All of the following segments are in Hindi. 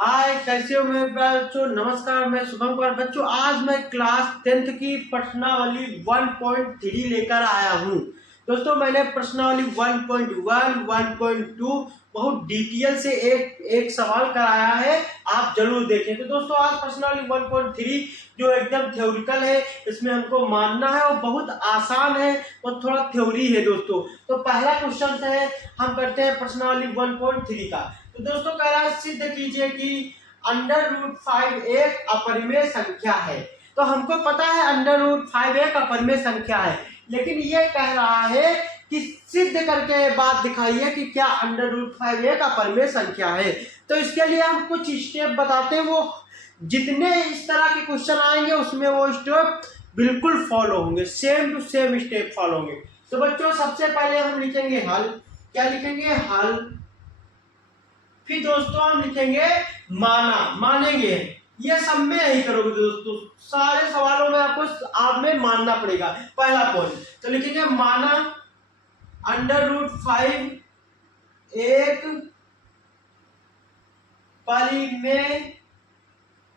हाय, कैसे हो मेरे बच्चों। नमस्कार, मैं शुभम कुमार। बच्चों, आज मैं क्लास 10th की प्रश्नावली 1.3 लेकर आया हूँ। दोस्तों, मैंने प्रश्नावली 1.1, 1.2 बहुत डिटेल से एक एक सवाल कराया है, आप जरूर देखें। तो दोस्तों, आज प्रश्नावली 1.3 जो एकदम थ्योरिकल है, इसमें हमको मानना है और बहुत आसान है और थोड़ा थ्योरी है दोस्तों। तो पहला क्वेश्चन है, हम करते हैं प्रश्नावली 1.3 का। तो दोस्तों, कह रहा है सिद्ध कीजिए कि √5 एक अपरिमेय संख्या है। तो हमको पता है √5 एक अपरिमेय संख्या है, लेकिन ये कह रहा है कि सिद्ध करके बात दिखाइए कि क्या √5 एक अपरिमेय संख्या है। तो इसके लिए हम कुछ स्टेप बताते हैं, वो जितने इस तरह के क्वेश्चन आएंगे उसमें वो स्टेप बिल्कुल फॉलो होंगे, same to same step follow होंगे। तो बच्चों, सबसे पहले हम लिखेंगे हल। क्या लिखेंगे? हल। फिर दोस्तों हम लिखेंगे माना, मानेंगे। ये सब में यही करोगे दोस्तों, सारे सवालों में आपको आप में मानना पड़ेगा। पहला पॉइंट तो लिखेंगे माना √5 एक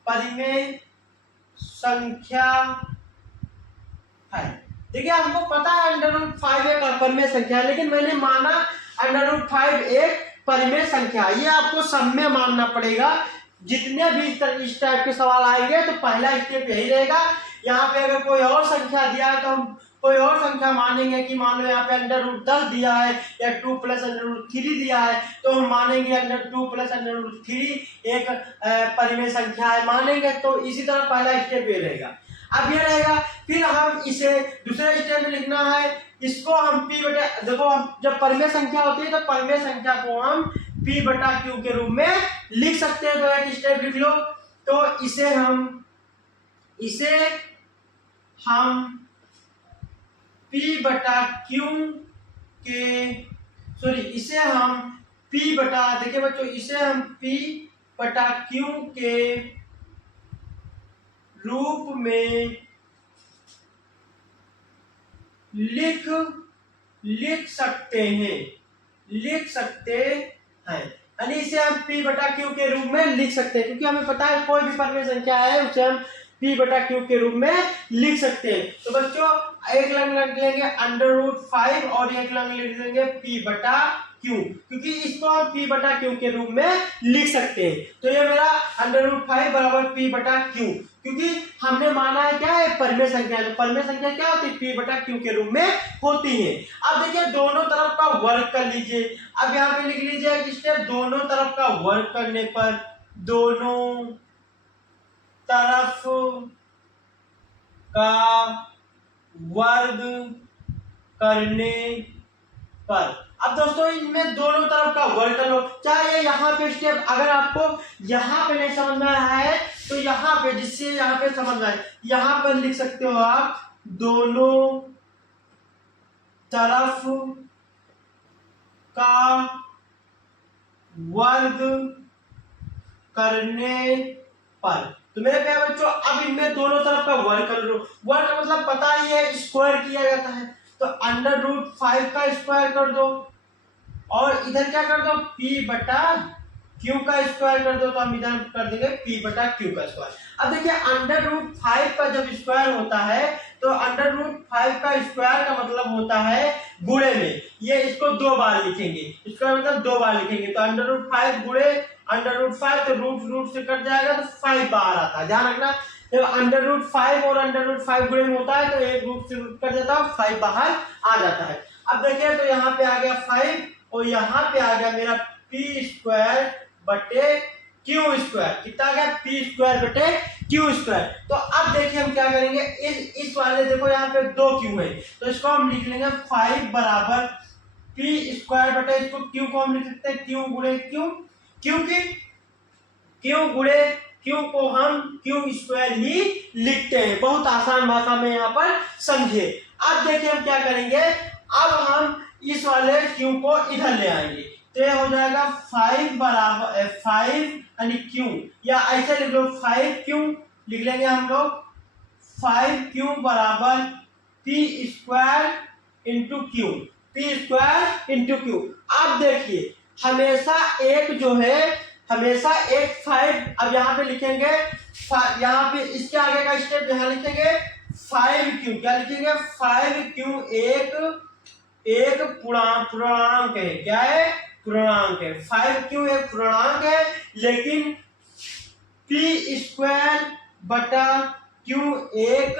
परिमेय संख्या है। देखिए, हमको पता है √5 एक अपरिमेय संख्या है, लेकिन मैंने माना √5 एक परिमेय संख्या। ये आपको सब में मानना पड़ेगा। जितने भी इस टाइप के सवाल आएंगे तो पहला स्टेप यही रहेगा। यहाँ पे अगर कोई और संख्या दिया है तो हम कोई और संख्या मानेंगे कि मान लो यहाँ पे √10 दिया है या 2 + √3 दिया है, तो हम मानेंगे √2 + √3 एक परिमेय संख्या है, मानेंगे। तो इसी तरह पहला स्टेप ये रहेगा। अब ये रहेगा, फिर हम इसे दूसरे स्टेप में लिखना है। इसको हम p बटे, देखो हम जब परिमेय संख्या होती है तो परिमेय संख्या को हम p/q के रूप में लिख सकते हैं। तो एक स्टेप लिख लो। तो इसे हम p/q के इसे हम देखिए बच्चों, इसे हम p/q के रूप में लिख सकते हैं, यानी इसे हम p/q के रूप में लिख सकते हैं, क्योंकि हमें पता है कोई भी परिमेय संख्या है उसे हम p/q के रूप में लिख सकते हैं। तो बच्चों, एक लाइन लिख लेंगे √5 और एक लाइन लिख देंगे p/q, क्योंकि इसको हम p/q के रूप में लिख सकते हैं। तो ये मेरा √5 बराबर p/q, क्योंकि हमने माना है क्या है, परिमेय संख्या। तो परिमेय संख्या क्या होती है? p/q के रूप में होती है। अब देखिए, दोनों तरफ का वर्ग कर लीजिए। अब यहाँ पे लिख लीजिए कि स्टेप, दोनों तरफ का वर्ग करने पर, दोनों तरफ का वर्ग करने पर। अब दोस्तों, इनमें दोनों तरफ का वर्ग कर लो। चाहे यहाँ पे स्टेप अगर आपको यहाँ पे नहीं समझ में आया है तो यहाँ पे, जिससे यहाँ पे समझ में आए, यहाँ पर लिख सकते हो आप दोनों तरफ का वर्ग करने पर। तो मेरे प्यारे बच्चों, अब इनमें दोनों तरफ का वर्ग कर लो। वर्ग मतलब पता ही है, स्क्वायर किया जाता है। तो √5 का स्क्वायर कर दो और इधर क्या कर दो, p/q का स्क्वायर कर दो। तो हम इधर कर देंगे p/q का स्क्वायर। अब देखिए, √5 का जब स्क्वायर होता है तो √5 का स्क्वायर का मतलब होता है गुणे में। ये इसको 2 बार लिखेंगे, इसका मतलब 2 बार लिखेंगे। तो √5 गुणे √5, तो रूट से कट जाएगा तो 5 बाहर आता है। ध्यान रखना, जब √5 और √5 गुणे में होता है तो एक रूट से रूट कट जाता है, 5 बाहर आ जाता है। अब देखिए, तो यहाँ पे आ गया 5 और यहाँ पे आ गया मेरा p²/q²। कितना आ गया? p²/q²। तो अब देखिए हम क्या करेंगे, इस वाले, देखो यहाँ पे 2 q है, तो इसको हम लिख लेंगे 5 बराबर p²/, इसको q को हम लिख सकते हैं q गुणे q, क्योंकि q गुणे q को हम q² ही लिखते हैं। बहुत आसान भाषा में यहाँ पर समझिए। अब देखिए हम क्या करेंगे, अब हम इस वाले q को इधर ले आएंगे। तो ये हो जाएगा 5 बराबर 5 यानी q, या ऐसे लिख लो 5q लिख लेंगे हम लोग। 5q बराबर p² × q। अब देखिए, हमेशा एक जो है हमेशा एक 5, अब यहाँ पे लिखेंगे यहाँ पे इसके आगे का स्टेप यहाँ लिखेंगे 5q, क्या लिखेंगे 5q एक पूर्णांक है, क्या है पूर्णांक है, 5q एक पूर्णांक है, लेकिन p² बटा q एक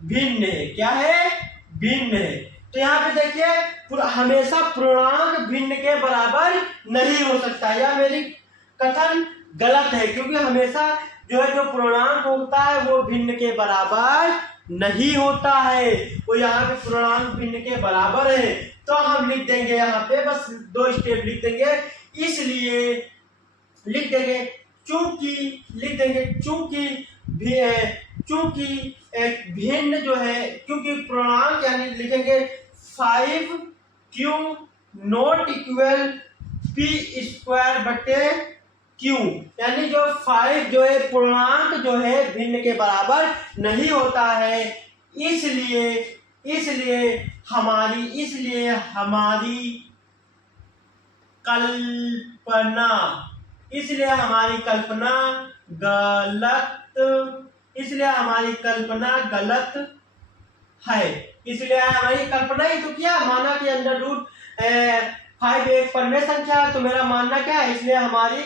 भिन्न है, क्या है भिन्न है। तो यहाँ पे देखिए हमेशा पूर्णांक भिन्न के बराबर नहीं हो सकता, या मेरी कथन गलत है, क्योंकि हमेशा जो है जो पूर्णांक होता है वो भिन्न के बराबर नहीं होता है, वो यहाँ पे पूर्णांक भिन्न के बराबर है। तो हम लिख देंगे यहाँ पे बस 2 स्टेप लिख देंगे, इसलिए लिख देंगे चूंकि एक भिन्न जो है, क्योंकि पूर्णांक यानी लिखेंगे 5q नॉट इक्वल p² बटे q, यानी जो 5 जो है पूर्णांक जो है भिन्न के बराबर नहीं होता है, इसलिए हमारी कल्पना गलत है। इसलिए हमारी कल्पना ही तो क्या माना कि √5 एक परमेय संख्या है, तो मेरा मानना क्या है, इसलिए हमारी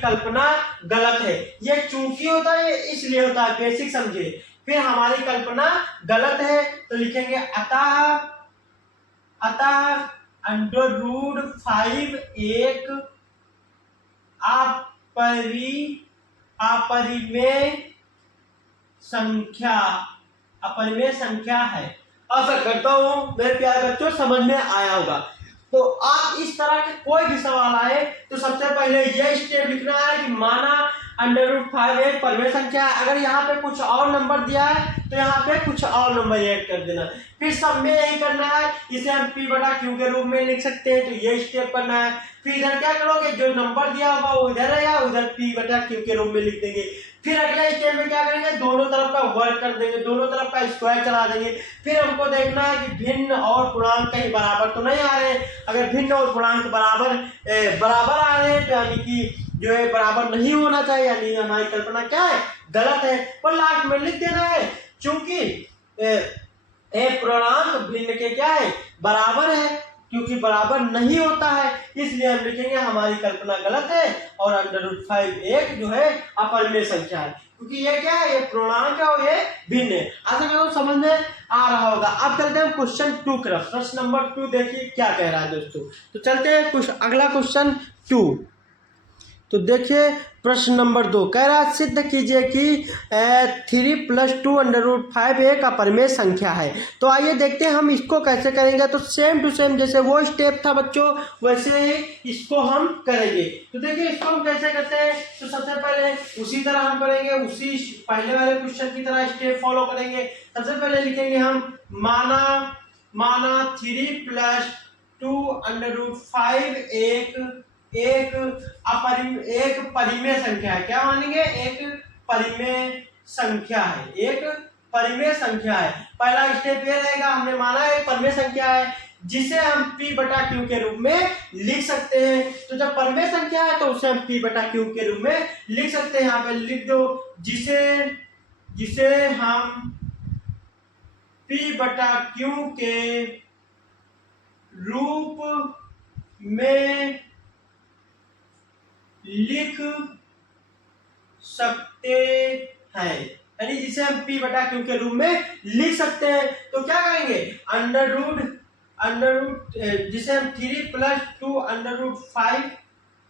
कल्पना गलत है। ये चूंकि होता है, इसलिए होता है, बेसिक समझे। फिर हमारी कल्पना गलत है तो लिखेंगे अतः √5 एक अपरिमेय संख्या है। आशा करता हूँ मेरे प्यारे बच्चों समझ में आया होगा। तो आप इस तरह के कोई भी सवाल आए तो सबसे पहले ये स्टेप लिखना है कि माना √5 एक परमेय संख्या है। अगर यहाँ पे कुछ और नंबर दिया है तो यहाँ पे कुछ और नंबर ऐड कर देना। फिर सब में यही करना है, इसे हम p/q के रूप में लिख सकते हैं, तो ये स्टेप करना है। फिर इधर क्या करोगे, जो नंबर दिया होगा वो इधर रहेगा, उधर p/q के रूप में लिख देंगे। फिर अगले स्टेप में क्या करेंगे, दोनों तरफ का वर्ग कर देंगे, दोनों तरफ का स्क्वायर चला देंगे। फिर हमको देखना है कि भिन्न और पूर्णांक कहीं बराबर तो नहीं आ रहे। अगर भिन्न और पूर्णांक बराबर आ रहे हैं तो यानी कि जो है बराबर नहीं होना चाहिए, यानी हमारी कल्पना क्या है गलत है। और लास्ट में लिख देना है चूंकि पूर्णांक भिन्न के क्या है बराबर है, क्योंकि बराबर नहीं होता है, इसलिए हम लिखेंगे हमारी कल्पना गलत है और √5 एक जो है अपरिमेय संख्या है, क्योंकि ये क्या है, ये पूर्णांक है और ये भिन्न है। आशा करता हूं समझ में आ रहा होगा। अब चलते हैं क्वेश्चन 2 की तरफ। प्रश्न नंबर 2 देखिए क्या कह रहा है दोस्तों। तो चलते हैं अगला क्वेश्चन 2। तो देखिए प्रश्न नंबर 2 कह रहा है सिद्ध कीजिए कि 3 + 2 √5 एक अपरिमेय संख्या है। तो आइए देखते हैं हम इसको कैसे करेंगे। तो सेम टू सेम जैसे वो स्टेप था बच्चों वैसे ही इसको हम करेंगे। तो देखिए इसको हम कैसे करते हैं, तो सबसे पहले उसी तरह हम करेंगे, उसी पहले वाले क्वेश्चन की तरह स्टेप फॉलो करेंगे। सबसे पहले लिखेंगे हम माना 3 + 2 √5 एक परिमेय संख्या है। क्या मानेंगे, एक परिमेय संख्या है, एक परिमेय संख्या है। पहला स्टेप ये रहेगा, हमने माना एक परिमेय संख्या है जिसे हम p/q के रूप में लिख सकते हैं। तो जब परिमेय संख्या है तो उसे हम p/q के रूप में लिख सकते हैं। यहाँ पे लिख दो जिसे हम p/q के रूप में लिख सकते हैं, यानी जिसे हम p/q के रूप में लिख सकते हैं। तो क्या करेंगे, जिसे हम 3 + 2 √5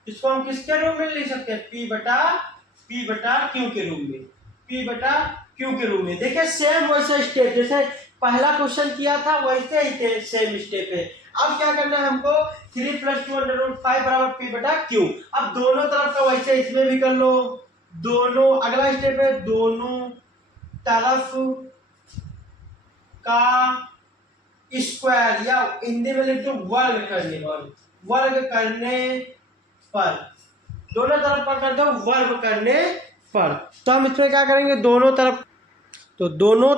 इसको हम किसके रूप में लिख सकते हैं, p/q के रूप में, p/q के रूप में। देखिए सेम वैसे स्टेप जैसे पहला क्वेश्चन किया था वैसे ही सेम स्टेप है। अब क्या करना है हमको, 3 + 2 √5 = p/q। अब दोनों तरफ का वैसे इसमें भी कर लो, दोनों अगला स्टेप है दोनों तरफ का स्क्वायर, या हिंदी में लिख दो वर्ग करने पर, दोनों तरफ का कर दो वर्ग करने पर। तो हम इसमें क्या करेंगे, दोनों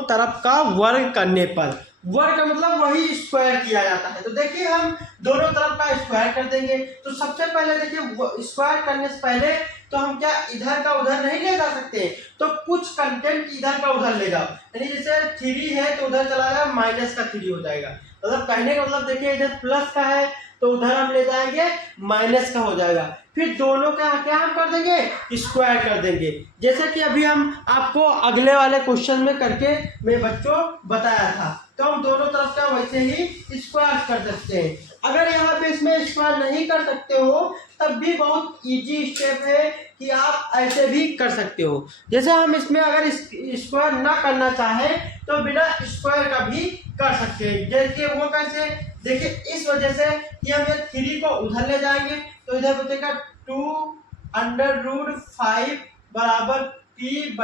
तरफ का वर्ग करने पर। वर्ग का मतलब वही स्क्वायर किया जाता है। तो देखिए हम दोनों तरफ का स्क्वायर कर देंगे। तो सबसे पहले देखिए स्क्वायर करने से पहले तो हम क्या इधर का उधर नहीं ले जा सकते, तो कुछ कंटेंट इधर का उधर ले जाओ, यानी जैसे 3 है तो उधर चला जाएगा माइनस का 3 हो जाएगा। मतलब कहने का मतलब देखिए इधर प्लस का है तो उधर हम ले जाएंगे माइनस का हो जाएगा। फिर दोनों का क्या हम कर देंगे स्क्वायर कर देंगे, जैसे कि अभी हम आपको अगले वाले क्वेश्चन में करके मैं बच्चों बताया था। तो हम दोनों तरफ का वैसे ही स्क्वायर कर सकते हैं। अगर यहाँ पे इसमें स्क्वायर नहीं कर सकते हो तब भी बहुत इजी स्टेप है कि आप ऐसे भी कर सकते हो। जैसे हम इसमें अगर स्क्वायर ना करना चाहे तो बिना स्क्वायर का भी कर सकते हैं। देखिए वो कैसे, देखिए इस वजह से कि हम 3 को उधर ले जाएंगे तो इधर बचेगा 2√5 बराबर p/q -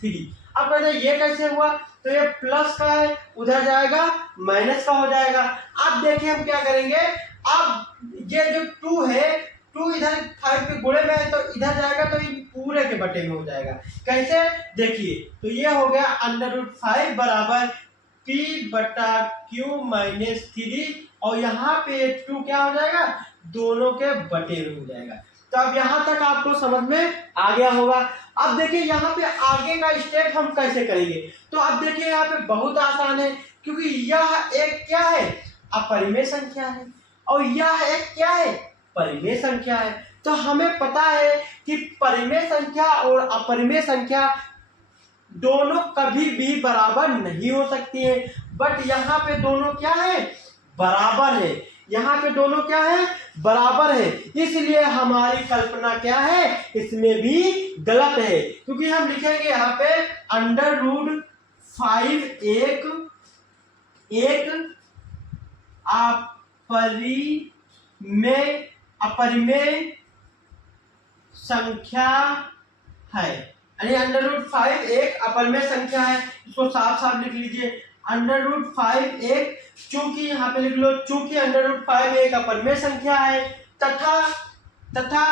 3। अब कहते ये कैसे हुआ, तो ये प्लस का है उधर जाएगा माइनस का हो जाएगा। अब देखिए हम क्या करेंगे, अब ये जो 2 है 2 इधर 5 के गुणे में है तो इधर जाएगा तो ये पूरे के बटे में हो जाएगा। कैसे देखिए, तो ये हो गया √5 बराबर p/q - 3 और यहाँ पे 2 क्या हो जाएगा दोनों के बटे में हो जाएगा। तो अब यहाँ तक आपको समझ में आ गया होगा। अब देखिए यहाँ पे आगे का स्टेप हम कैसे करेंगे, तो अब देखिए यहाँ पे बहुत आसान है, क्योंकि यह एक क्या है अपरिमेय संख्या है और यह एक क्या है परिमेय संख्या है। तो हमें पता है कि परिमेय संख्या और अपरिमेय संख्या दोनों कभी भी बराबर नहीं हो सकती है, बट यहाँ पे दोनों क्या है बराबर है, यहाँ पे दोनों क्या है बराबर है। इसलिए हमारी कल्पना क्या है इसमें भी गलत है, क्योंकि हम लिखेंगे यहाँ पे √5 एक अपरिमेय संख्या है, यानी √5 एक अपरिमेय संख्या है। इसको साफ साफ लिख लीजिए, √5 एक, चूंकि यहाँ पे लिख लो चूंकि √5 एक अपरिमेय संख्या है तथा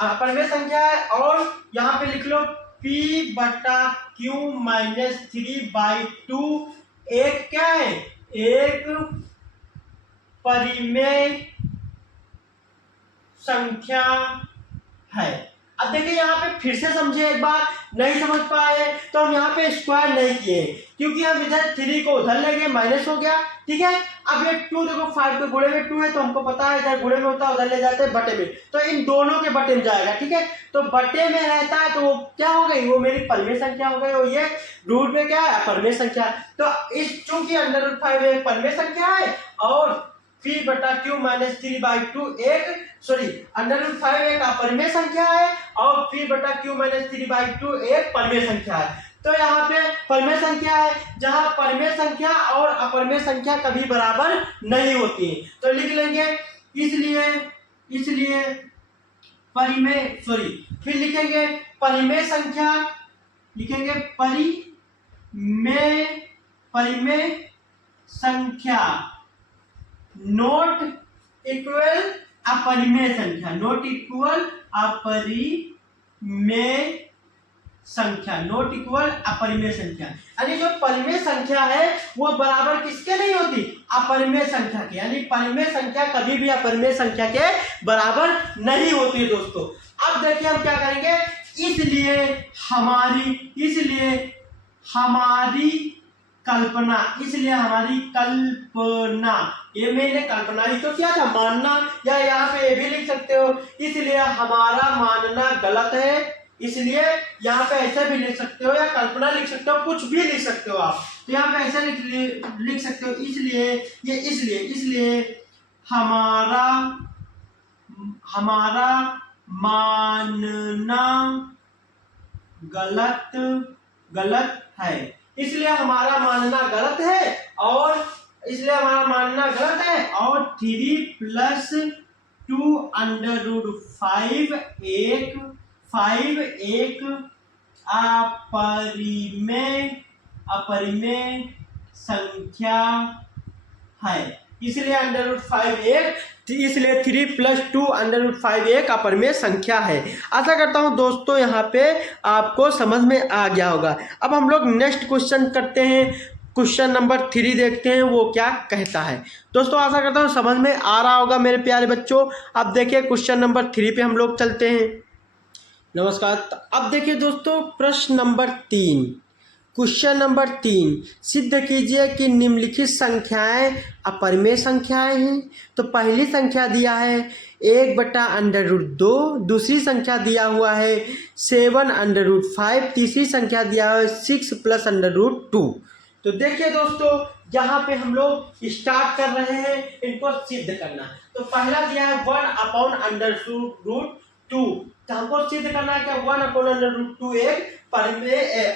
अपरिमेय संख्या है, और यहाँ पे लिख लो p/q - 3/2 एक क्या है एक परिमेय संख्या है। अब देखिए यहाँ पे फिर से समझिए एक बार, नहीं समझ पाए तो हम यहाँ पे स्क्वायर नहीं किए क्योंकि हम इधर 3 को उधर ले गए माइनस हो गया, ठीक है। अब ये 2 देखो 5 के गुणे में 2 है तो हमको पता है इधर गुणे में होता है उधर ले जाते हैं बटे में, तो इन दोनों के बटे में जाएगा, ठीक है। तो बटे में रहता है तो वो क्या हो गई वो मेरी परिमेय संख्या हो गई और ये रूट में क्या है अपरिमेय संख्या। तो इस चूंकि √5 एक परिमेय संख्या है और p/q - 3/2 √5 एक अपरिमेय संख्या है और p/q - 3/2 एक परिमेय संख्या है। तो यहाँ पे परिमेय संख्या है, जहाँ परिमेय संख्या और अपरिमेय संख्या कभी बराबर नहीं होती है, तो लिख लेंगे इसलिए फिर लिखेंगे परिमेय संख्या, लिखेंगे परिमेय संख्या नॉट इक्वल अपरिमेय संख्या, नॉट इक्वल अपरिमेय संख्या, यानी जो परिमेय संख्या है वो बराबर किसके नहीं होती अपरिमेय संख्या के, यानी परिमेय संख्या कभी भी अपरिमेय संख्या के बराबर नहीं होती है दोस्तों। अब देखिए हम क्या करेंगे, इसलिए हमारी कल्पना, ये मैंने कल्पना ही तो किया था मानना, या यहाँ पे ये भी लिख सकते हो इसलिए हमारा मानना गलत है, इसलिए यहाँ पे ऐसे भी लिख सकते हो या कल्पना लिख सकते हो, कुछ भी लिख सकते हो आप। तो यहाँ पे ऐसे लिख सकते हो इसलिए हमारा मानना गलत है, इसलिए हमारा मानना गलत है और 3+2√5 एक अपरिमेय संख्या है, इसलिए 3+2√5 एक अपरिमेय संख्या है। आशा करता हूं दोस्तों यहाँ पे आपको समझ में आ गया होगा। अब हम लोग नेक्स्ट क्वेश्चन करते हैं क्वेश्चन नंबर 3 देखते हैं वो क्या कहता है। दोस्तों आशा करता हूँ समझ में आ रहा होगा मेरे प्यारे बच्चों। अब देखिए क्वेश्चन नंबर 3 पे हम लोग चलते हैं। नमस्कार। तो अब देखिए दोस्तों प्रश्न नंबर 3, क्वेश्चन नंबर 3, सिद्ध कीजिए कि निम्नलिखित संख्याएं अपरिमेय संख्याएं हैं। तो पहली संख्या दिया है 1/√2, दूसरी संख्या दिया हुआ है 7/5, तीसरी संख्या दिया हुआ है 6 +√2। तो देखिए दोस्तों यहाँ पे हम लोग स्टार्ट कर रहे हैं इनको सिद्ध करना। तो पहला दिया है 1/√2, तो हमको सिद्ध करना है कि 1/√2 एक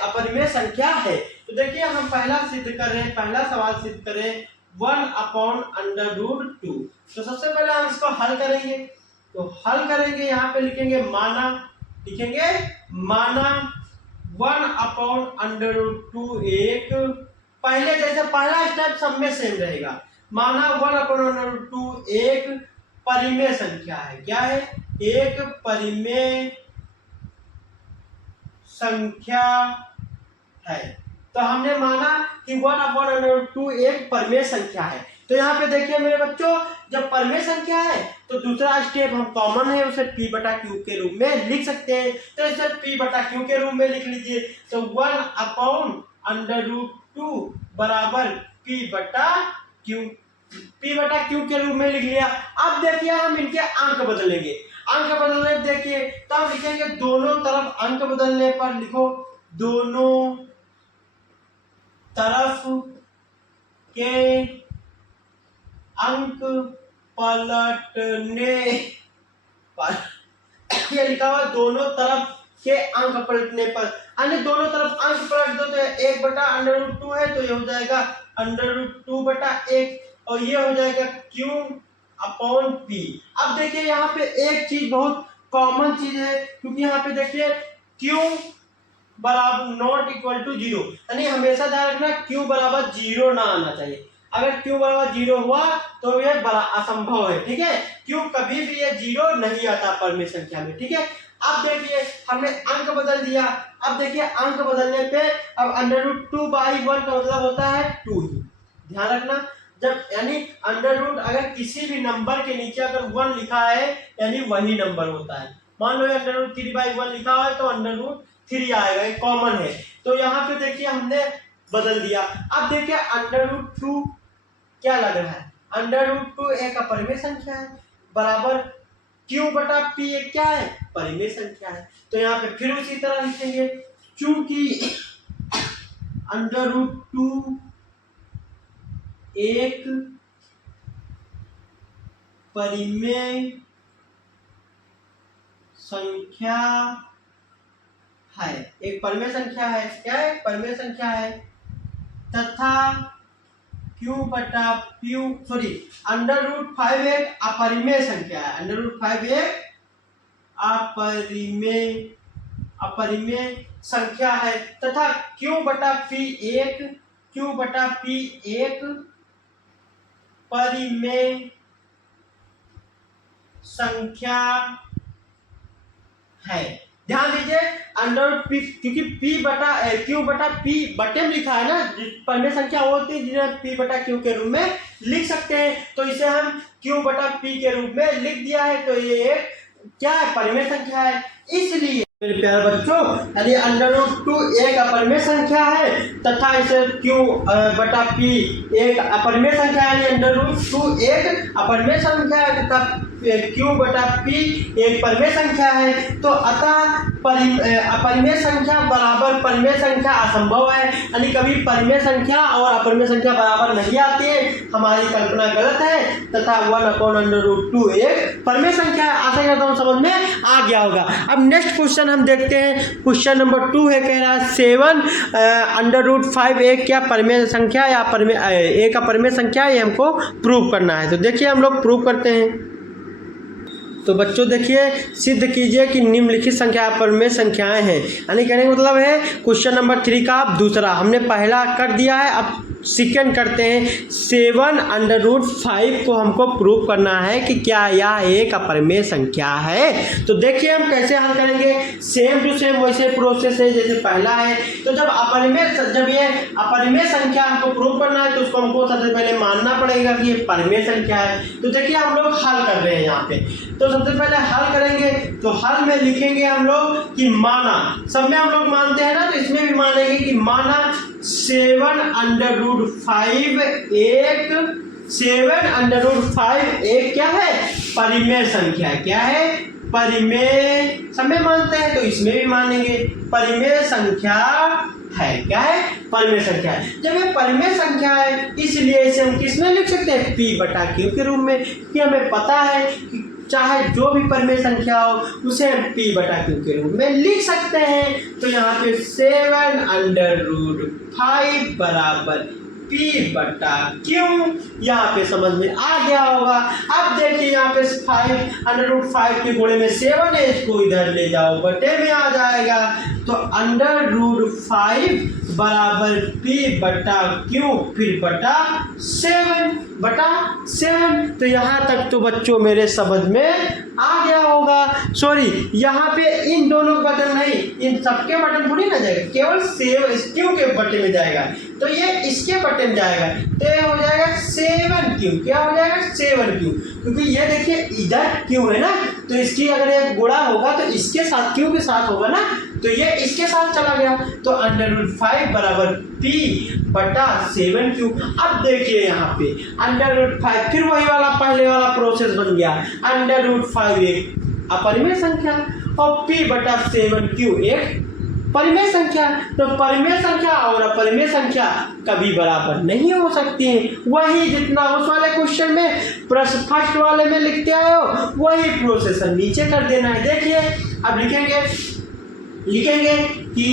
अपरिमेय संख्या है। तो देखिए हम पहला सिद्ध कर रहे हैं, पहला सवाल सिद्ध करें 1/√2। तो सबसे पहले हम इसको हल करेंगे। तो हल करेंगे, यहाँ पे लिखेंगे माना 1/√2 एक पहले जैसे पहला स्टेप सब में सेम रहेगा। माना 1/√2 एक परिमेय संख्या है। क्या है? एक परिमेय संख्या है। तो हमने माना कि 1/√2 एक परिमेय संख्या है। तो यहाँ पे देखिए मेरे बच्चों, जब परिमेय संख्या है तो दूसरा स्टेप हम कॉमन है उसे p/q के रूप में लिख सकते हैं। तो इसे p/q के रूप में लिख लीजिए। तो 1/√2 बराबर p/q के रूप में लिख लिया। अब देखिए हम इनके अंक बदलेंगे। अंक बदलने देखिए तो हम लिखेंगे दोनों तरफ अंक बदलने पर लिखो दोनों तरफ के अंक पलटने पर, ये लिखा हुआ दोनों तरफ के अंक पलटने पर। अन्य दोनों तरफ अंक पलट दो तो 1/√2 है तो ये हो जाएगा √2/1 और ये हो जाएगा q/p। अब देखिए यहाँ पे एक चीज बहुत कॉमन चीज है, क्योंकि यहाँ पे देखिए q बराबर नॉट इक्वल टू 0, यानी हमेशा ध्यान रखना q बराबर 0 ना आना चाहिए। अगर q बराबर 0 हुआ तो ये बड़ा असंभव है। ठीक है, q कभी भी ये 0 नहीं आता परिमेय संख्या में। ठीक है, अब देखिए हमने अंक बदल दिया। अब देखिए अंक बदलने पे अब √2/1 का मतलब होता है 2 ही। ध्यान रखना, जब यानी अंडर अगर किसी भी नंबर के नीचे अगर 1 लिखा है यानी वही नंबर होता है। मान लो √3/1 लिखा हुआ है तो √3 आएगा, ये कॉमन है। तो यहाँ पे देखिए हमने बदल दिया। अब देखिए √2 क्या लग रहा है? √2 एक अपरिमेय संख्या है, बराबर q/p एक क्या है? परिमेय संख्या है। तो यहाँ पे फिर उसी तरह लिखेंगे, चूंकि √2 एक परिमेय संख्या है, एक परिमेय संख्या है। क्या है? परिमेय संख्या है तथा √5 एक अपरिमेय संख्या है। √5 एक अपरिमेय संख्या है तथा q/p एक परिमेय संख्या है। ध्यान दीजिए √p, क्योंकि q/p बटे में लिखा है ना, परिमेय संख्या होती है जिन्हें p/q के रूप में लिख सकते हैं। तो इसे हम q/p के रूप में लिख दिया है। तो ये एक क्या है? परिमेय संख्या है। इसलिए मेरे प्यारे बच्चों, यदि √2 एक अपरिमेय संख्या है तथा इसे q/p एक अपरिमेय संख्या है, यानी √2 एक अपरिमेय संख्या है तथा q/p एक परिमेय संख्या है। तो अतः अपरिमेय संख्या बराबर परिमेय संख्या असंभव है, यानी कभी परिमेय संख्या और अपरिमेय संख्या बराबर नहीं आती है। हमारी कल्पना गलत है तथा 1/√2 एक परिमेय संख्या है। आशा करता हूँ समझ में आ गया होगा। अब नेक्स्ट क्वेश्चन हम देखते हैं। क्वेश्चन नंबर 2 है, कह रहा है 7/5 एक क्या परिमेय संख्या या एक अपरिमेय संख्या, ये हमको प्रूव करना है। तो देखिए हम लोग प्रूव करते हैं। तो बच्चों देखिए, सिद्ध कीजिए कि निम्नलिखित संख्या अपरिमेय संख्याएं हैं। यानी कहने का मतलब है क्वेश्चन नंबर 3 का अब दूसरा हमने पहला कर दिया है, अब सेकंड करते हैं। 7√5 को हमको प्रूव करना है कि क्या यह एक अपरिमेय संख्या है। तो देखिए हम कैसे हल करेंगे। सेम टू सेम वैसे प्रोसेस है जैसे पहला है। तो जब ये अपरिमेय संख्या हमको प्रूव करना है तो उसको हमको सबसे पहले मानना पड़ेगा कि ये परिमेय संख्या है। तो देखिए हम लोग हल कर रहे हैं यहाँ पे। तो सबसे पहले हल करेंगे तो हल में लिखेंगे हम लोग कि माना, सब में हम लोग मानते हैं ना, तो इसमें भी मानेंगे कि माना 7√5 एक क्या है, परिमेय संख्या। क्या है, परिमेय। सब में मानते हैं तो इसमें भी मानेंगे परिमेय संख्या है। क्या है, परिमेय संख्या है। जब ये परिमेय संख्या है इसलिए इसे हम किस में लिख सकते हैं, P/Q के रूप में, कि हमें पता है कि चाहे जो भी परिमेय संख्या हो उसे हम P/Q के रूप में लिख सकते हैं। तो यहाँ पे 7√5 बराबर P/Q यहाँ पे समझ में आ गया होगा। अब देखिए यहाँ पे 5√5 के गुणे में 7 है, इसको इधर ले जाओ, बटे में आ जाएगा। तो √5 बराबर P/Q फिर बटा 7 तो यहाँ तक तो बच्चों मेरे समझ में आ गया होगा। सॉरी, यहाँ पे इन दोनों बटन नहीं, इन सबके बटन थोड़ी ना जाएगा, केवल Q के बटन में जाएगा। तो ये इसके बटन जाएगा तो ये हो जाएगा 7Q। क्या हो जाएगा, 7Q, क्योंकि ये देखिए इधर Q है ना, तो इसकी अगर ये गुणा होगा तो इसके साथ Q के साथ होगा ना, तो ये इसके साथ चला गया। तो √5 बराबर P/7Q। अब देखिए यहाँ पे √5 फिर वही वाला पहले वाला प्रोसेस बन गया। √5 एक अपरिमेय संख्या और P/7Q एक परिमेय संख्या। तो परिमेय संख्या और अपरिमेय संख्या कभी बराबर नहीं हो सकती है। वही जितना उस वाले क्वेश्चन में फर्स्ट वाले में लिखते आए हो वही प्रोसेस नीचे कर देना है। देखिए अब लिखेंगे कि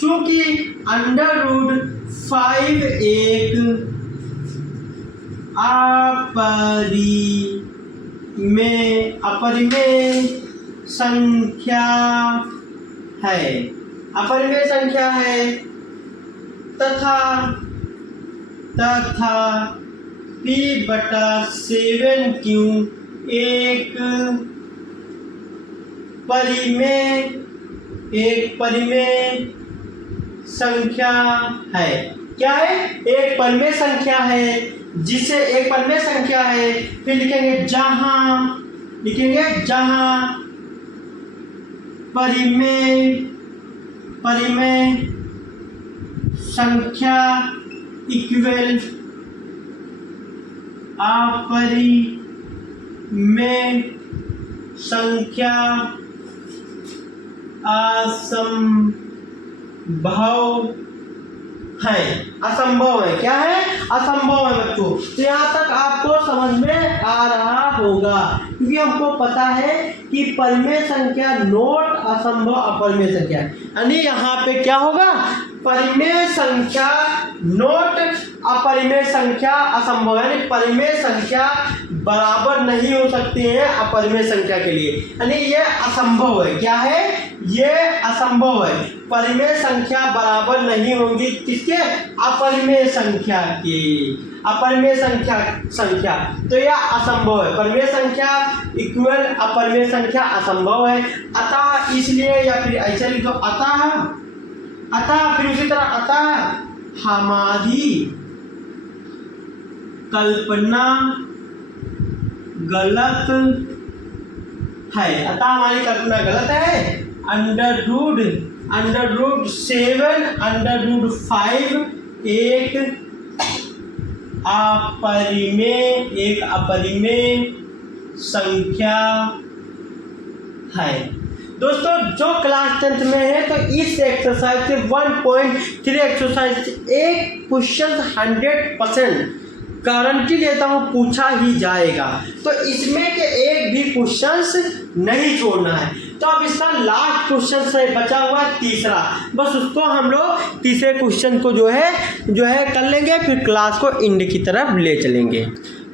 चूंकि √5 एक अपरिमेय संख्या है, तथा P/7Q एक परिमेय संख्या है। क्या है, एक परिमेय संख्या है, जिसे एक परिमेय संख्या है। फिर लिखेंगे जहां परिमेय संख्या इक्वल अपरिमेय संख्या असंभव है। क्या है, असंभव है बच्चों। तो यहाँ तक आपको समझ में आ रहा होगा, क्योंकि हमको पता है कि परिमेय संख्या नोट असंभव अपरिमेय संख्या, यानी यहाँ पे क्या होगा, परिमेय संख्या नोट अपरिमेय संख्या असंभव, यानी परिमेय संख्या बराबर नहीं हो सकती है अपरिमेय संख्या के लिए, यानी ये असंभव है। क्या है, ये असंभव है। परिमेय संख्या बराबर नहीं होंगी किसके, अपरिमेय संख्या की। अपरिमेय संख्या तो यह असंभव है। परिमेय संख्या इक्वल अपरिमेय संख्या असंभव है। अतः इसलिए, या फिर ऐसे लिख दो अतः फिर उसी तरह अतः हमारी कल्पना गलत है। अतः हमारी कल्पना गलत है। √7/5 एक अपरिमेय संख्या है। दोस्तों जो क्लास 10th में है तो इस एक्सरसाइज के 1.3 एक्सरसाइज एक क्वेश्चन 100% गारंटी देता हूँ पूछा ही जाएगा। तो इसमें के एक भी क्वेश्चंस नहीं छोड़ना है। तो अब इसका लास्ट क्वेश्चन से बचा हुआ तीसरा, बस उसको हम लोग तीसरे क्वेश्चन को जो है कर लेंगे, फिर क्लास को एंड की तरफ ले चलेंगे।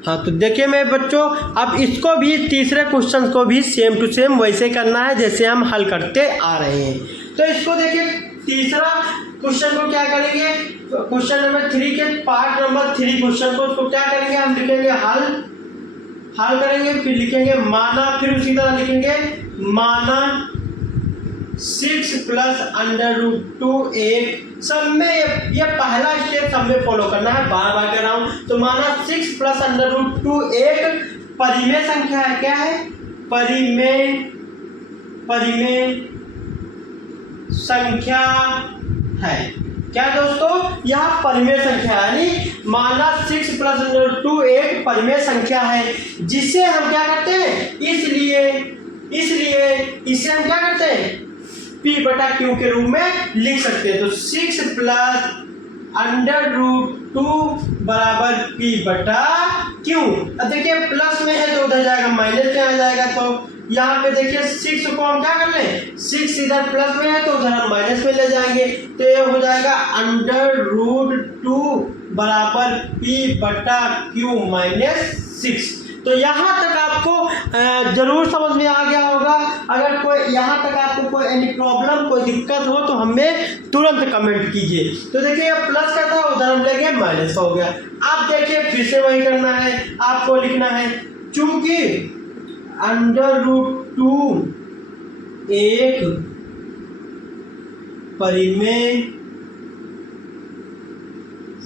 हाँ, तो देखिए मेरे बच्चों, अब इसको भी तीसरे क्वेश्चन को भी सेम टू सेम वैसे करना है जैसे हम हल करते आ रहे हैं। तो इसको देखिए, तीसरा क्वेश्चन को क्या करेंगे, क्वेश्चन नंबर 3 के पार्ट नंबर 3 क्वेश्चन को उसको क्या करेंगे, हम लिखेंगे हल करेंगे, फिर लिखेंगे माना, फिर उसी तरह लिखेंगे माना 6 प्लस अंडर रूट 2 8 सब में ये पहला स्टेप सब में फॉलो करना है, बार बार कर रहा हूं। तो माना 6 प्लस अंडर रूट 2 एक परिमेय संख्या है, क्या है, परिमेय संख्या है। क्या दोस्तों, यह परिमेय संख्या है, यानी माना 6 प्लस अंडर रूट 2 एक परिमेय संख्या है, जिसे हम क्या करते हैं, इसलिए इसे हम क्या करते हैं, P बटा Q के रूप में लिख सकते हैं। तो 6 प्लस अंडर रूट 2 बराबर P बटा Q। अब देखिए प्लस में है तो उधर जाएगा माइनस में आ जाएगा, तो यहाँ पे देखिए 6 को हम क्या कर लें, 6 इधर प्लस में है तो उधर हम माइनस में ले जाएंगे, तो ये हो जाएगा अंडर रूट 2 बराबर P बटा Q माइनस 6। तो यहाँ तक आपको जरूर समझ में आ गया होगा। अगर कोई यहाँ तक आपको कोई एनी प्रॉब्लम, कोई दिक्कत हो तो हमें तुरंत कमेंट कीजिए। तो देखिए प्लस का था उधर हम लेंगे माइनस हो गया। आप देखिए फिर से वही करना है, आपको लिखना है चूंकि अंडर रूट 2 एक परिमेय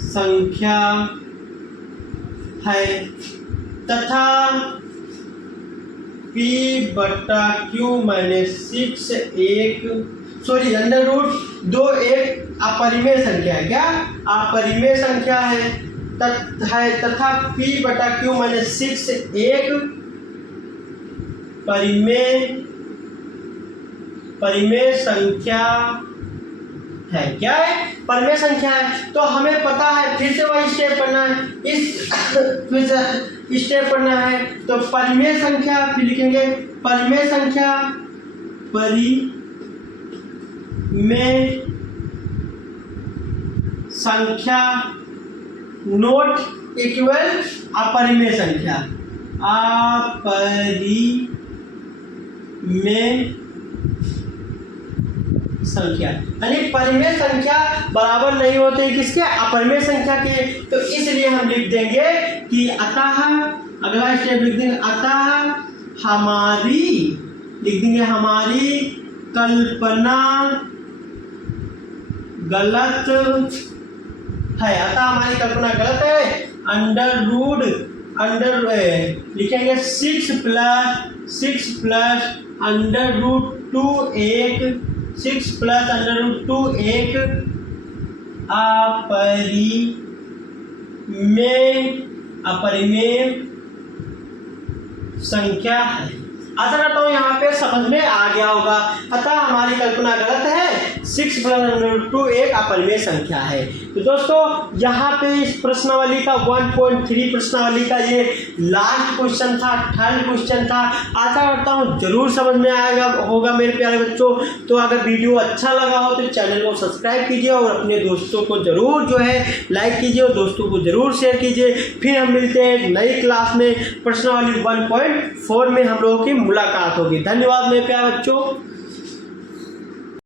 संख्या है तथा P बटा Q माइनस 6 अंडर रूट 2 एक अपरिमेय संख्या है, क्या अपरिमेय संख्या है तथा P बटा Q माइनस 6 एक परिमेय संख्या है, क्या है, परिमेय संख्या है। तो हमें पता है, फिर से वही स्टेप करना है, इस स्टेप करना है। तो परिमेय संख्या, फिर लिखेंगे परिमेय संख्या नोट इक्वल अपरिमेय संख्या, यानी परिमेय संख्या बराबर नहीं होते किसके, अपरिमेय संख्या के। तो इसलिए हम लिख देंगे कि अतः, अगला स्टेप लिख देंगे अतः हमारी कल्पना गलत है, अतः हमारी कल्पना गलत है। लिखेंगे 6 प्लस अंडर रूट 2 एक 6 प्लस अंडर रूट 2 एक अपरिमेय संख्या है। आशा करता हूँ यहाँ पे समझ में आ गया होगा। अतः हमारी कल्पना गलत है, 6 प्लस अंडर रूट 2 एक अपरिमेय संख्या है। तो दोस्तों यहाँ पे इस प्रश्नावली का 1.3 प्रश्नावली का ये लास्ट क्वेश्चन था, थर्ड क्वेश्चन था। आशा करता हूँ जरूर समझ में आएगा होगा मेरे प्यारे बच्चों। तो अगर वीडियो अच्छा लगा हो तो चैनल को सब्सक्राइब कीजिए और अपने दोस्तों को जरूर जो है लाइक कीजिए और दोस्तों को जरूर शेयर कीजिए। फिर हम मिलते हैं नई क्लास में, प्रश्नावली 1.4 में हम लोगों की मुलाकात होगी। धन्यवाद मेरे प्यारे बच्चों।